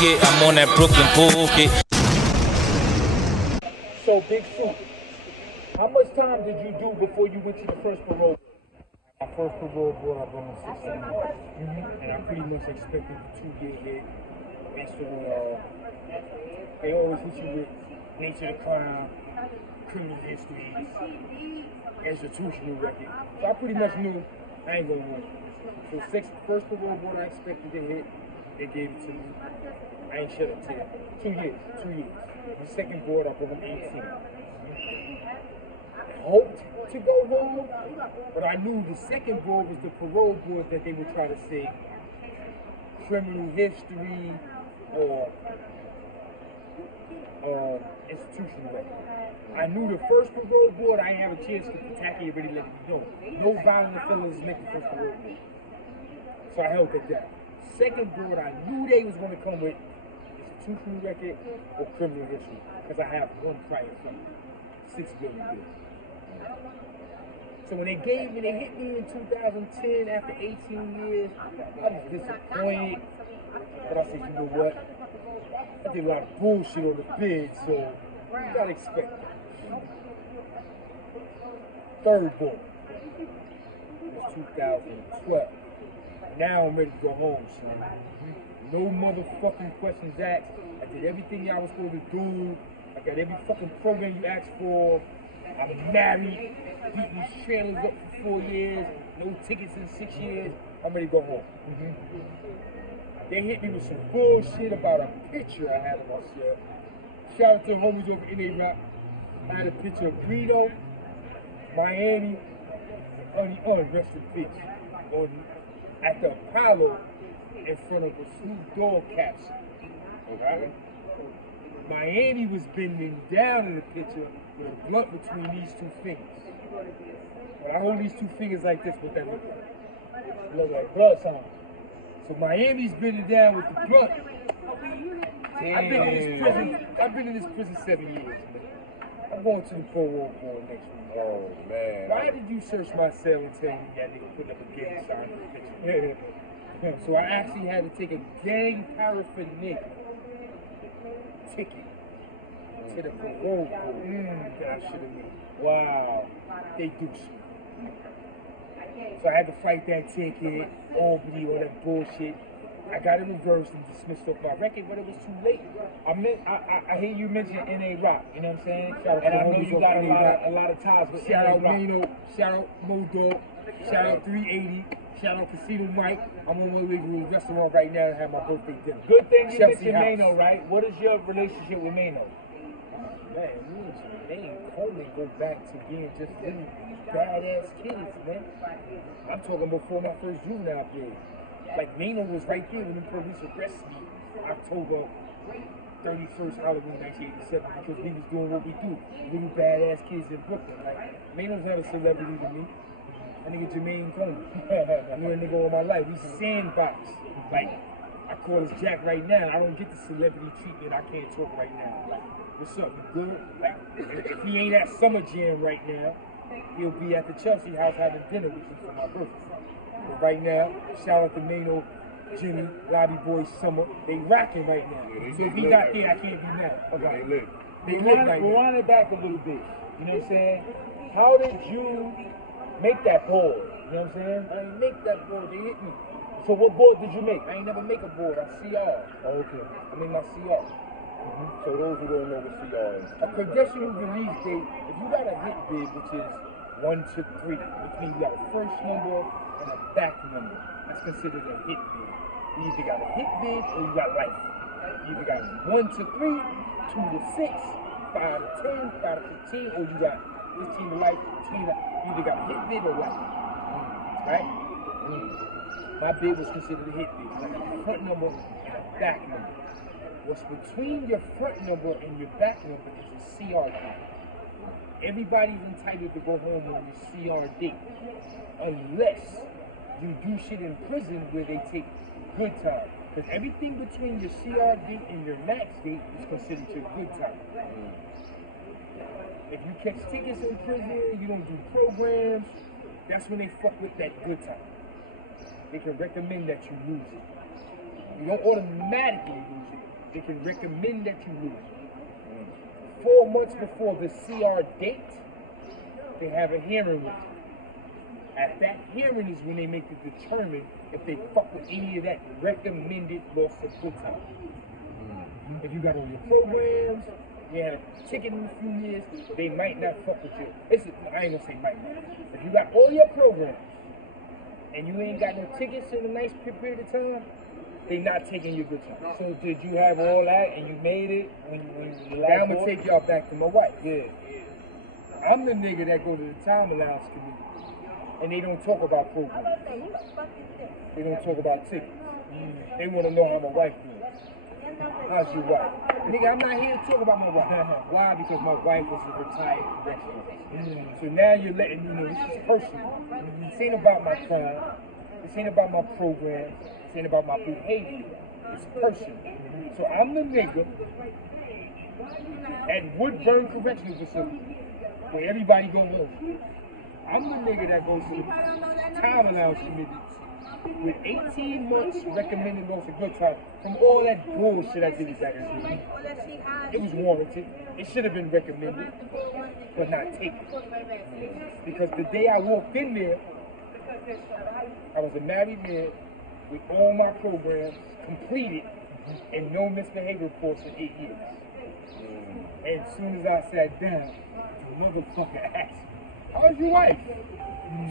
bullshit. I'm on that Brooklyn bullshit. So, Big Fruit, how much time did you do before you went to the first parole? My first parole board, I've been on 16 years. And I pretty much expected the 2-year hit. Based on, they always hit you with nature of crime, criminal history, institutional record. So I pretty much knew I ain't gonna win. So first parole board I expected to hit, they gave it to me. I ain't shut up to it. 2 years. The second board I brought home 18. Hoped to go home, but I knew the second board was the parole board that they would try to say criminal history or institutional record. I knew the first parole board, I didn't have a chance to attack it, already let me know. No violent offenders make the first parole board. So I held it down. Second board, I knew they was going to come with institutional record or criminal history, because I have one prior felony, 6 billion bills. So when they hit me in 2010 after 18 years, I was disappointed. But I said, you know what? I did a lot of bullshit on the bid, so you gotta expect it. Third board was 2012. Now I'm ready to go home, son. No motherfucking questions asked. I did everything y'all was supposed to do. I got every fucking program you asked for. I'm married, beating these trailers up for 4 years, no tickets in 6 years. I'm ready to go home. They hit me with some bullshit about a picture I had of myself. Shout out to the homies over in Rock. I had a picture of Reno, Miami, rest in peace, at the Apollo in front of a Snoop Dogg capsule. Okay? Miami was bending down in the picture with a blunt between these 2 fingers. When I hold these 2 fingers like this, what that look like? It look like blood signs. So Miami's bending down with the blunt. I've been in this prison 7 years, man. I'm going to the parole board next week. Oh, man. Why did you search my cell and tell me that nigga put up a gang sign in the picture? So I actually had to take a gang paraphernalia ticket to the parole board that I should have made. Wow. They do shit. So I had to fight that ticket, Albany, all that bullshit. I got it reversed and dismissed off my record, but it was too late. I hear you mention NA Rock, you know what I'm saying? Shout out and to I know homies you over got NA a lot of ties with Shout NA out Rock. Mano, shout out Mo-Dog, shout out 380, shout out Casino Mike. I'm on my way to a restaurant right now to have my birthday dinner. Good thing you Chelsea mentioned House. Mano, right? What is your relationship with Mano? Man, me and Jermaine Coleman go back to being just really badass kids, man. I'm talking before my first juvenile period. Like, Mano was right there when the police arrested me October 31st, Halloween 1987, because we was doing what we do. Little badass kids in Brooklyn. Like, Mano's not a celebrity to me. That nigga Jermaine Coleman. I knew that nigga all my life. We sandbox. Like, I call this Jack right now. I don't get the celebrity treatment. I can't talk right now. Like, what's up, you good? Like, if he ain't at Summer Jam right now, he'll be at the Chelsea House having dinner with me for my birthday. But right now, shout out to Mano, Jimmy, Lobby Boy, Summer. They rocking right now. Yeah, so if he not there, I can't be mad. Okay. They lit. They lit right now. Rewind it back a little bit. You know what I'm saying? How did you make that board? You know what I'm saying? I ain't make that board. They hit me. So what board did you make? I ain't never make a board. I CR. Oh, okay. I mean my CR. So those who don't know what CR is. A congressional release date, if you got a hit bid, which is 1 to 3, which means you got a first number and a back number, that's considered a hit bid. You either got a hit bid or you got life. You either got 1 to 3, 2 to 6, 5 to 10, 5 to 15, or you got 15 to life, 20 to life. You either got a hit bid or life. Right? My bid was considered a hit bid. I got a front number and a back number. What's between your front number and your back number is a CR date. Everybody's entitled to go home on your CR date, unless you do shit in prison where they take good time. Because everything between your CR date and your max date is considered your good time. If you catch tickets in prison, you don't do programs, that's when they fuck with that good time. They can recommend that you lose it. You don't automatically lose it, they can recommend that you lose it. 4 months before the CR date, they have a hearing with you. At that hearing is when they make to determine if they fuck with any of that recommended loss of good time. If you got all your programs, you had a ticket in a few years, they might not fuck with you. I ain't gonna say might not. If you got all your programs and you ain't got no tickets in a nice period of time, they not taking your good time. So did you have all that and you made it when you Now I'm gonna take y'all back to my wife. Yeah. I'm the nigga that go to the time allowance committee and they don't talk about programs. They don't talk about tickets. They wanna know how my wife doing. How's your wife? Nigga, I'm not here to talk about my wife. Why? Because my wife was a retired correctional officer. So now you're letting me know this is personal. This ain't about my crime. This ain't about my program. This ain't about my behavior. It's personal. So I'm the nigga at Woodburn Correctional Facility where everybody gonna listen. I'm the nigga that goes to the time allowance committee with 18 months recommended loss of good time from all that bullshit I did back in the day. It was warranted. It should have been recommended, but not taken. Because the day I walked in there, I was a married man with all my programs completed and no misbehavior reports in 8 years. And as soon as I sat down, the motherfucker asked, "How's your wife?"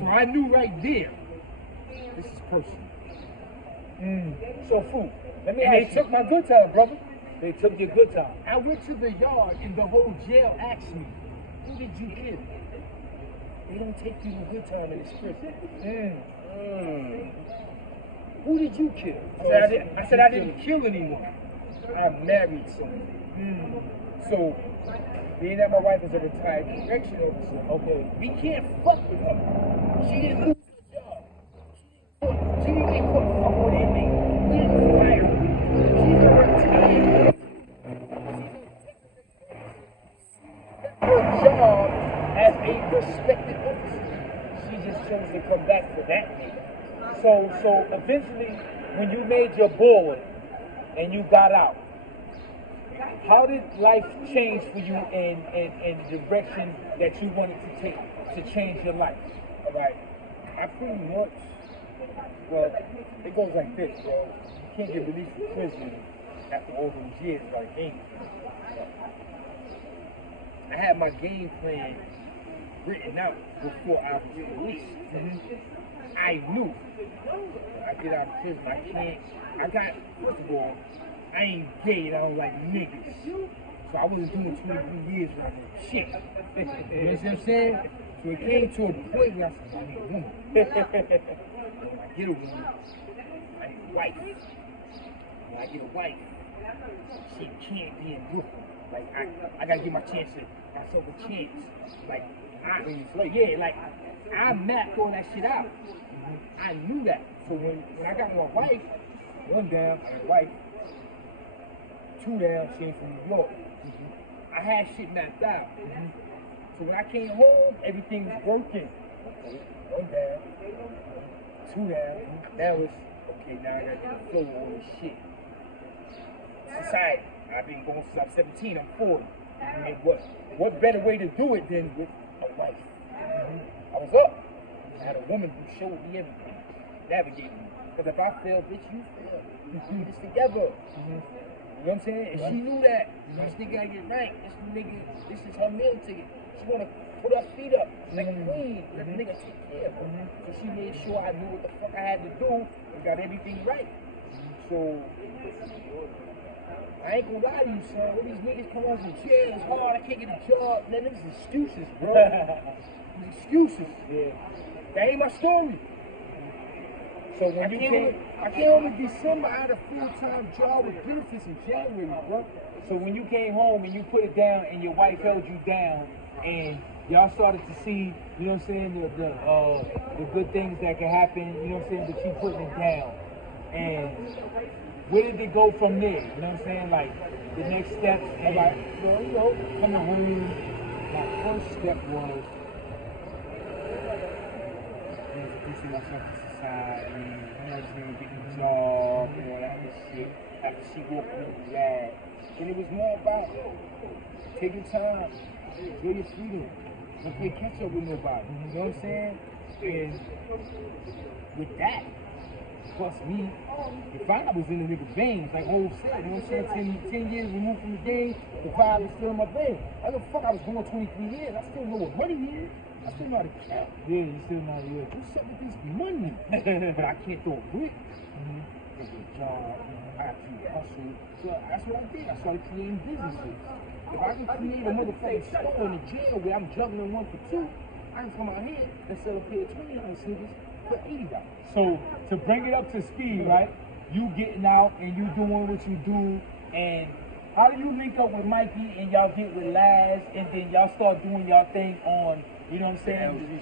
So I knew right there, this is personal. So food. Let me And ask they you. took my good time, brother. They took your good time. I went to the yard and the whole jail asked me, "Who did you kill?" They don't take you to good time in this prison. Who did you kill? I said I didn't kill anyone. I married someone. So, being that my wife is a retired correctional officer, okay, we can't fuck with her. She didn't lose her job. She didn't get caught fucking with anything. We didn't fire her. She's a retired. Her job as a respected officer. She just chose to come back for that nigga. So eventually, when you made your board and you got out, how did life change for you in the direction that you wanted to take to change your life? All right. I pretty much, well, it goes like this, bro. You can't get released from prison after all those years like game. I had my game plan written out before I was released. I knew when I get out of prison, first of all, I ain't gay and I don't like niggas. So I wasn't doing 23 years when I did shit. You know what I'm saying? So it came to a point where I said, I need a woman. When I get a woman, I need a wife. When I get a wife, she can't be in Brooklyn. Like, I gotta give my chance to myself a chance. Like, I mapped all that shit out. I knew that. So when I got my wife, one down, I got a wife. 2 down, she ain't from New York. I had shit mapped out. So when I came home, everything was working. 1 down, 2 down. Now it's, okay, now I gotta get a flow of all this shit. Society. I've been going since I'm 17, I'm 40. And what better way to do it than with a wife? I was up. I had a woman who showed me everything, navigated me. Because if I fail, bitch, you fail. We do this together. You know what I'm saying? And she knew that. This nigga gotta get right. This is her meal ticket. She wanna put her feet up like a queen. Let the nigga take care of her. So she made sure I knew what the fuck I had to do and got everything right. So I ain't gonna lie to you, son. When these niggas come out and say, jail is hard, I can't get a job. Man, them is excuses, bro. Them excuses. Yeah. That ain't my story. So when I came home in December. I had a full-time job with benefits in January, bro. So when you came home and you put it down and your wife held you down and y'all started to see, you know what I'm saying, the good things that can happen, you know what I'm saying, but you putting it down. And where did it go from there? You know what I'm saying? Like the next steps. I'm like, well, you know, come to home. My first step was introducing myself to society, getting a job, and all that shit. after she walked me glad. And it was more about taking time, enjoy your freedom, don't play catch up with nobody. You know what I'm saying? And with that, plus me, the vibe was in the nigga veins, like Hov said, you know what I'm saying? 10 years removed from the game, the vibe is still in my veins. I don't fuck, I was born 23 years, I still know what money is. I still know how to count. Yeah, you still know you. What's up with this money? But I can't throw a brick. Get a job, I have to hustle. So that's what I did. I started creating businesses. If I can create a motherfucking store in a jail where I'm juggling 1 for 2, I can come out here and sell a pair of 20-ounce sneakers for $80. So to bring it up to speed, right? You getting out and you doing what you do, and how do you link up with Mikey and y'all get with Laz, and then y'all start doing y'all thing on, you know what I'm saying?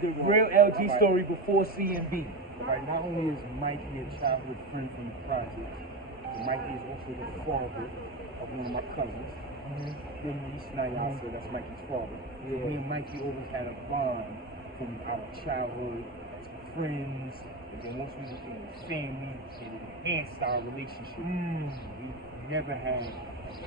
The real LG story before CMB. Right, not only is Mikey a childhood friend from the project, but Mikey is also the father of one of my cousins. East Night, so that's Mikey's father. Yeah. Me and Mikey always had a bond from our childhood as friends, and then once we became a family, it enhanced our relationship. We never had a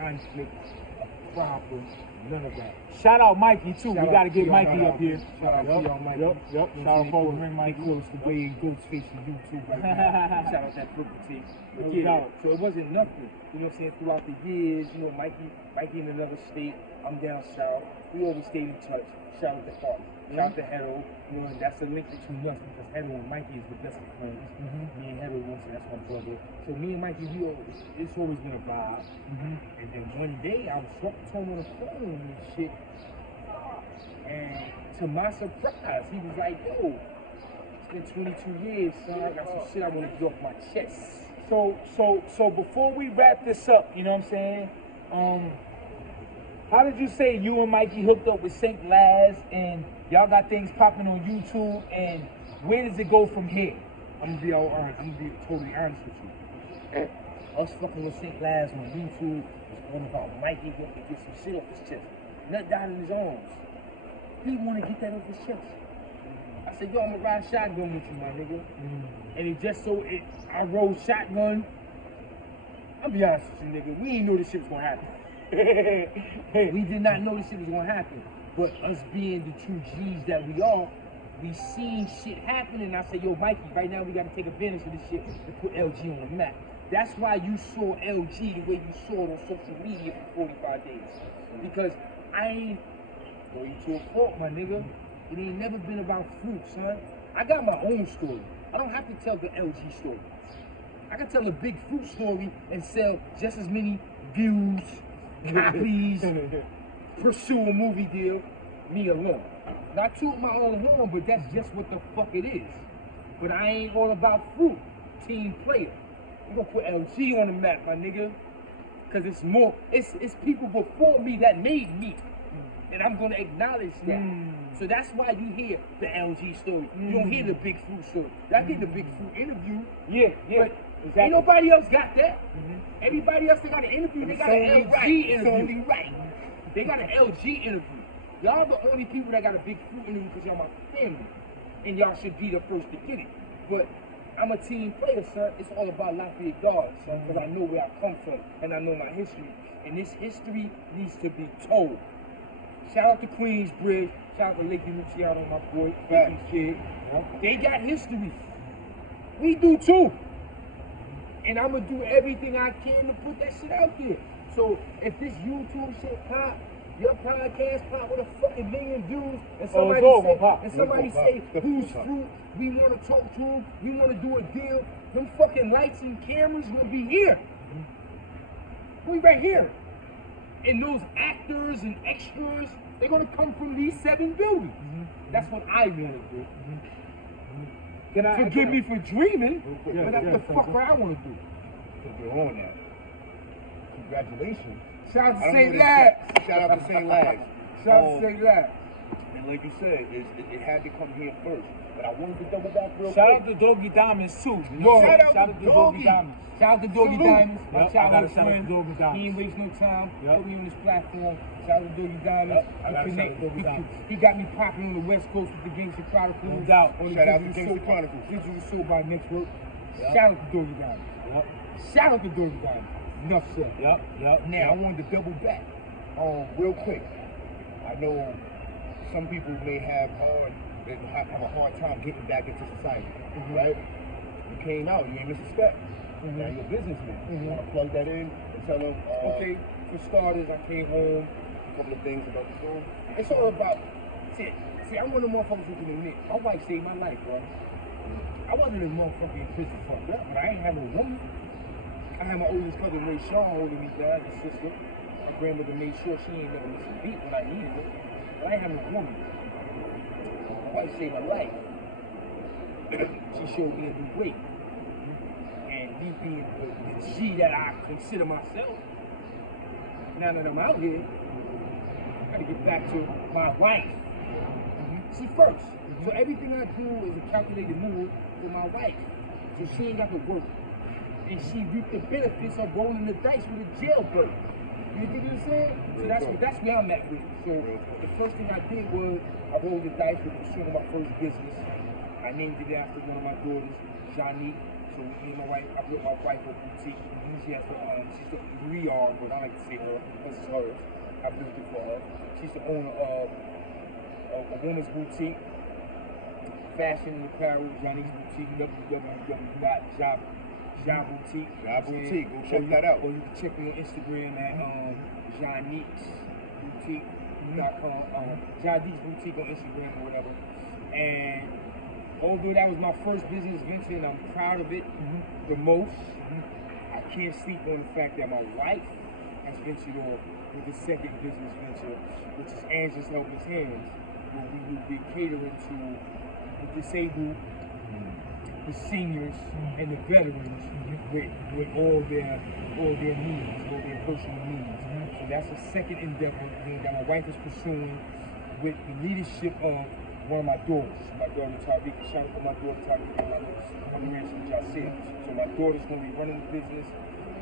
conflict, a problem, none of that. Shout out Mikey too. Shout we gotta out get to Mikey y'all, up here. Shout out to y'all, Mikey. Yep. Shout out folks, bring Mikey Mikey. close the way he goes facing YouTube right now. Shout out that football team. But yeah, so it wasn't nothing. You know what I'm saying? Throughout the years, you know, Mikey in another state, I'm down south. We always stayed in touch. Shout out to Parole. Shout out to Hero. You know, and that's the link between us because Hero and Mikey is the best of friends. Me and Hero, that's my brother. So me and Mikey, it's always been a vibe. And then one day I was talking to him on the phone and shit. And to my surprise, he was like, yo, it's been 22 years, son. I got some shit I want to get off my chest. So before we wrap this up, you know what I'm saying? How did you say you and Mikey hooked up with St. Laz and y'all got things popping on YouTube, and where does it go from here? I'm gonna be totally honest with you. Us fucking with St. Laz on YouTube was all about Mikey getting to get some shit off his chest. Nut down in his arms. He wanna get that off his chest. I said, yo, I'm gonna ride shotgun with you, my nigga. And it just so I rode shotgun. I'll be honest with you, nigga. We didn't know this shit was gonna happen. We did not know this shit was gonna happen. But us being the true G's that we are, we seen shit happen, and I said, yo, Mikey, right now we gotta take advantage of this shit and put LG on the map. That's why you saw LG the way you saw it on social media for 45 days. Because I ain't going to a fault, my nigga. It ain't never been about fruit, son. I got my own story. I don't have to tell the LG story. I can tell a big fruit story and sell just as many views, copies, pursue a movie deal, me alone. Not toot my own horn, but that's just what the fuck it is. But I ain't all about fruit, team player. I'm gonna put LG on the map, my nigga. Cause it's more, it's people before me that made me. And I'm gonna acknowledge that. So that's why you hear the LG story. You don't hear the Big Fruit story. I get the Big Fruit interview. Yeah. But ain't nobody else got that. Everybody else, they got an interview, they got an LG interview. They got an LG interview. Y'all the only people that got a Big Fruit interview because y'all my family. And y'all should be the first to get it. But I'm a team player, son. It's all about Lafayette Guard, son, because I know where I come from and I know my history. And this history needs to be told. Shout out to Queensbridge. Shout out to Lake Luciano, my boy, Fatty Kid. They got history. We do too. And I'm going to do everything I can to put that shit out there. So if this YouTube shit pop, your podcast pop with a fucking million views, and somebody say who's fruit, we want to talk to him, we want to do a deal, them fucking lights and cameras will be here. We right here. And those actors and extras, they're going to come from these 7 buildings. That's what I want to do. Forgive me for dreaming, but that's the fuck what I want to do. You're on that. Congratulations. Shout out to St. Laz. Shout out to St. Laz. Shout out to St. Laz. And like you said, it had to come here first. But I wanted to double back real Shout quick. out to Doggy Diamonds too. Shout out to Doggy Diamonds. Shout out to Doggy Diamonds. My childhood shout out friend. to Doggy Diamonds. He ain't waste no time. Put me on this platform. Shout out to Doggy Diamonds. He got me popping on the West Coast with the Gangster Chronicles. No doubt. On the Shout out to Digital Gangster Soul- Chronicles. Digital Soul by Network. Yep. Shout out to Dirty Diamond. Yep. Shout out to Dirty Diamond. Enough said. Yep. Now, I wanted to double back. Real quick. I know some people may have a hard time getting back into society, right? You came out, you ain't missing step. Now you're a businessman. You want to plug that in and tell them, Okay, for starters, I came home. a couple of things about the story? It's all about, see, I'm one of the motherfuckers who can admit, my wife saved my life, bro. I wasn't in motherfucking prison fucked up, but I ain't have a woman. I had my oldest cousin, Ray Shaw, holding me down, his sister. My grandmother made sure she ain't never missed a beat when I needed her. But I ain't have no woman. My wife saved my life. She showed me a new way. And me being the G that I consider myself, now that I'm out here, I gotta get back to my wife. She first. So everything I do is a calculated move for my wife. So she ain't got to work. And she reaped the benefits of rolling the dice with a jailbird. You dig what I'm saying? So that's where I'm at with it. So the first thing I did was I rolled the dice with pursuing my first business. I named it after one of my daughters, Janique. So me and my wife, I built my wife a boutique. She has she's the Rion, but I like to say her, because it's hers. I built it for her. She's the owner of a woman's boutique, fashion and apparel, Janique's boutique, www.job boutique. Job Boutique, go check that out. Or you can check me on Instagram at Janique'sBoutique.com. Janique's Boutique on Instagram or whatever. And although that was my first business venture and I'm proud of it the most, I can't sleep on the fact that my wife has ventured off with the second business venture, which is Angela's Helping Hands, where we will be catering to the disabled, the seniors, and the veterans with all their needs, all their personal needs. So that's a second endeavor that my wife is pursuing with the leadership of one of my daughters. My daughter Tarika, shout out to my daughter Tarika, my grandson Jacir. So my daughter's going to be running the business,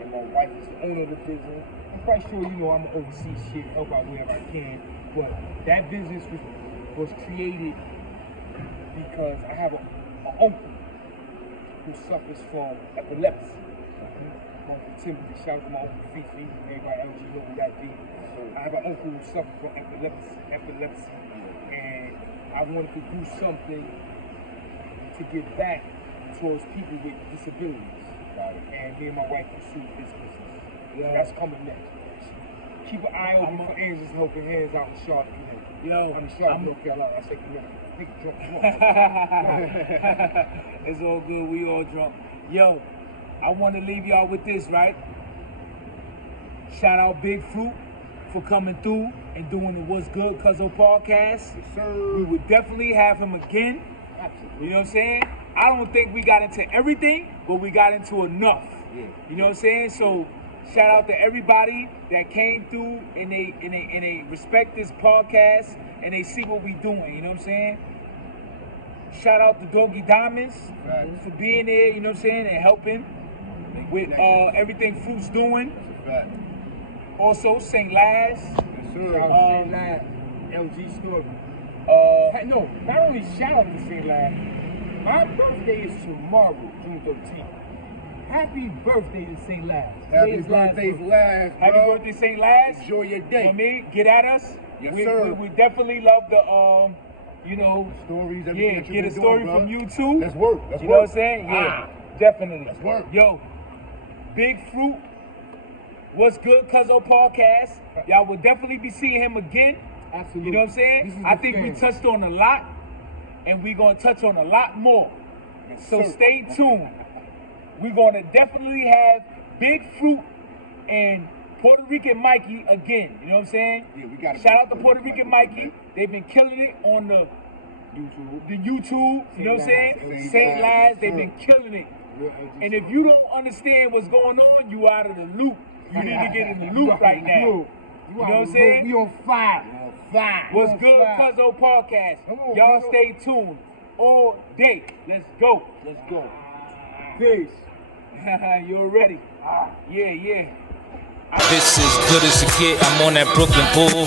and my wife is the owner of the business. I'm quite sure you know I'm going to oversee shit, help out wherever I can, but that business was created because I have an uncle who suffers from epilepsy. Uncle Timothy, shout out to my uncle Fifi, everybody else you know who that be. I have an uncle who suffers from epilepsy, and I wanted to do something to give back towards people with disabilities. And me and my wife pursued this business. That's coming next. Keep an eye open for Angela's Helping Hands out in Charlotte, Connecticut. I'm in Charlotte, North Carolina. I say Connecticut. It's all good. We all drunk. Yo, I want to leave y'all with this, right? Shout out Big Fruit for coming through and doing the What's Good Cuzo podcast. Yes, sir. We would definitely have him again. Absolutely. You know what I'm saying? I don't think we got into everything, but we got into enough. Yeah. You know what I'm saying? So shout out to everybody that came through and they respect this podcast and they see what we doing. You know what I'm saying? Shout out to Doggy Diamonds for being there. You know what I'm saying, and helping with everything Fruit's doing. Also St. Laz. Yes, sir. Shout out to St. Laz, LG Story. No, not only shout out to St. Laz, my birthday is tomorrow, June 13th. Happy birthday to St. Laz. Happy birthday, Laz, bro. Happy birthday, St. Laz. Enjoy your You know day. what I mean? Get at us. Yes, we, sir. We definitely love the, Stories, everything yeah, that you've get a been story doing, from bro. you too. Let's work. Let's You work. know what I'm saying? Yeah, definitely. Let's work. Yo, Big Fruit, What's Good Cuzo podcast. Y'all will definitely be seeing him again. Absolutely. You know what I'm This saying? is I the think we thing. touched on a lot, and we're going to touch on a lot more. So sir. stay tuned. We're going to definitely have Big Fruit and Puerto Rican Mikey again. You know what I'm saying? Yeah, we gotta Shout get out to Puerto Rican Mikey. They've been killing it on the YouTube. You know what I'm saying? St. Laz, they've been killing it. And if you don't understand what's going on, you out of the loop. You need to get in the loop right now. You know what I'm saying? We on fire. What's Good Cuzo podcast. Y'all stay tuned all day. Let's go. Let's go. Peace. You already? Yeah. This is good as it get. I'm on that Brooklyn bull.